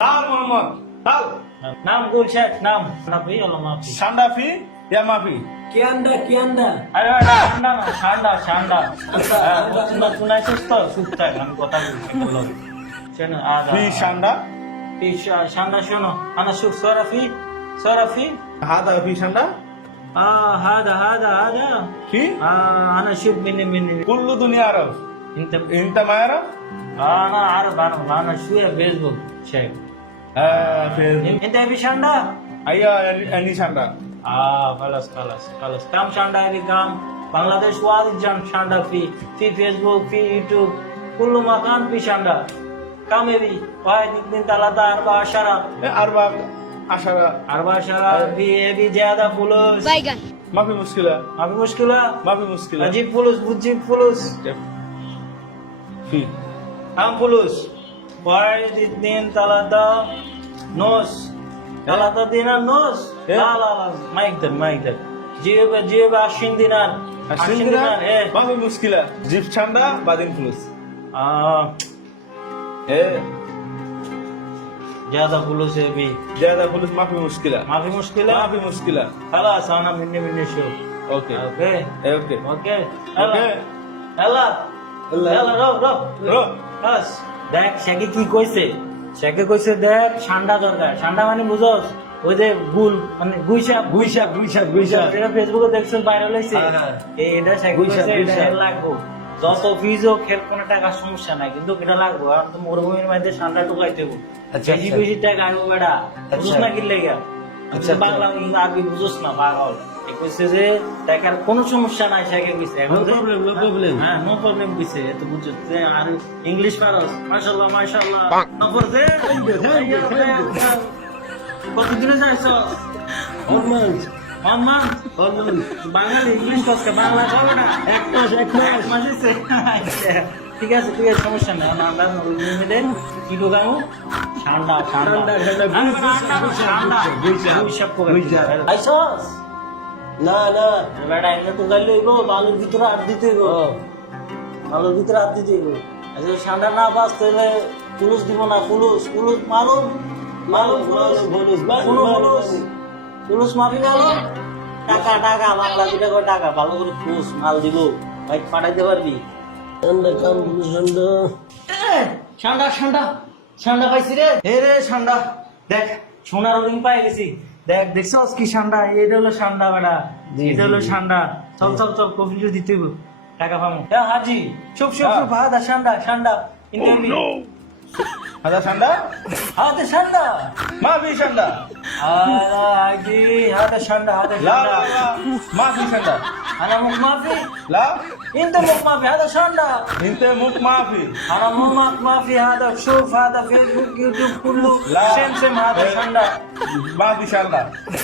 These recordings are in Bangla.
Tal Muhammad. Tal. নাম বলছে নাম নাফি আল্লাহ মাফি Shanda fi ya mafi. কিয়ান্ডা কিয়ান্ডা আরে এটা ঠান্ডা না ঠান্ডা ঠান্ডা না শুনাইছিস তো চুপ থাক আমি কথা বলছি বলো শোনো আদা Fi shanda. ফি ঠান্ডা শোনো আনা শুভ সরাফি সরাফি Hada fi shanda. آه هذا هذا هذا Fi آه أنا شوف مني مني kullu dunya arab. أنت Inta ma arab? బాగా ఆరు బాగా బాగా షూయ ఫేస్బుక్ షేక్ ఎంత అయిపోయిందా అయ్యా అన్ని షాండా خلاص خلاص خلاص كم شاندا في كم بنغلاديش واضح جام شاندا في في فيسبوك في يوتيوب كل مكان في شاندا كم يبي واحد اثنين ثلاثة أربعة عشرة أربعة عشرة أربعة عشرة في يبي زيادة فلوس بايغان ما في مشكلة ما في مشكلة ما في مشكلة أجيب فلوس بتجيب فلوس في Ampulus. Why did Nin Talada knows? Talada dinar knows? La la la. Make them, make them. جيب جيب 20 دينار 20 دينار ايه ما في مشكله جيب شندا بعدين فلوس اه ايه زياده فلوس يا بي زياده فلوس ما في مشكله ما في مشكله ما في مشكله خلاص انا مني مني شوف اوكي اوكي اوكي اوكي يلا يلا يلا روح روح روح বাস দেখ সেকে কি কইছে? সেকে কইছে দেখ ঠান্ডা দরকার। ঠান্ডা মানে বুঝস ওই যে গুল মানে গুইসাপ গুইসাপ গুইসাপ গুইসাপ এটা ফেসবুকে দেখছেন ভাইরাল হইছে। এটা সেকে কইছে এটা লাগবো। যত ফিজ হোক খেল কোনো টাকা সমস্যা নাই কিন্তু এটা লাগবো। কারণ তো মরুভূমির মধ্যে ঠান্ডা ঢুকাই দেবো আচ্ছা, বেশি আচ্ছা। বেশি টাকা আইবো বেড়া বুঝছ না কি লেগে? আচ্ছা, বাংলা আরবি বুঝছ না পাগল। কইছে যে টাকার কোনো সমস্যা নাই সেকে কইছে। এখন problem, no problem. হ্যাঁ নো প্রবলেম কইছে এত বুঝছ যে আর ইংলিশ পারস। মাশাআল্লাহ মাশাআল্লাহ। নফর দে you. কতদিনে যাইছ. One month One month. Bengali English কসকে Bangla কবে না। এক মাস এক এক মাস মাস ঠিক আছে ঠিক আছে সমস্যা নেই। আমরা মিলে কি ঢোকামো ঠান্ডা ঠান্ডা ঠান্ডা, ঠান্ডা, আরে গুইসাপ, ঠান্ডা, গুইসাপ, গুইসাপ, গুইসাপ করে গুইসাপ। আইসস? না না। বেটা এনে তো গাইলে হইব বালুর ভিতরে আর দিতে হইব। বালুর ভিতরে আর দিতে হইব। আচ্ছা ঠান্ডা না বাস তাহলে পুলুস দিব না। পুলুস পুলুস মালুম মালুম মালুম, পুলুস মালুম, পুলুস মাফি মালুম টাকা টাকা বাংলা দুটা করে টাকা? ভালো করে পুলুস মাল দিব। ভাই পাঠাইতে পারবি? ঠান্ডা কাম ঠান্ডা ঠান্ডা ঠান্ডা ঠান্ডা পাইছি রে। হে রে ঠান্ডা দেখ সোনার রিং পাই গেছি। দেখ দেখছস কি সান্ডা? এটা হলো সান্ডা বেড়া এটা হলো সান্ডা। চল চল চল কফিল দিতে হবে টাকা পামু। হ্যাঁ হাজি চুপ চুপ হ্যাঁ। চুপ। হাদা সান্ডা সান্ডা। ইন্টারভিউ oh, হাদা সান্ডা? হাদা সান্ডা। মা ভি সান্ডা। হাদা আর হাদা সান্ডা হাদা সান্ডা। মা ভি সান্ডা। আনা মুখ মাফি। লা انت মুখ মাফি হাদা ঠান্ডা انت مك ما في انا مخ ما في هذا شوف هذا فيسبوك يوتيوب كله لا سيم سيم هذا إيه. شندا ما في شanda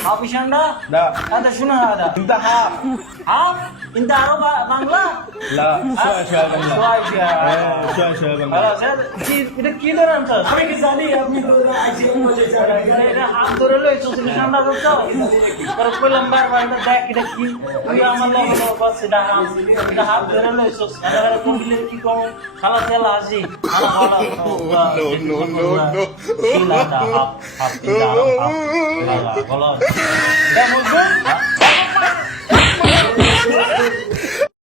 هابي شندا لا هذا شنو هذا انت هاف ها انت عرب بانغلا لا شوي شوي بنغلا شوي إيه، شوي شوي بنغلا خلاص هذا কি এটা কি ধরে আনছ আমি কি জানি আপনি তো আইসি বলে এটা হাত ধরে লইছো তুমি ঠান্ডা করছো তোর কইলাম বারবার এটা দেখ এটা কি তুই আমার লগে লগে বাস এটা হাত এটা হাত ধরে লইছো এটা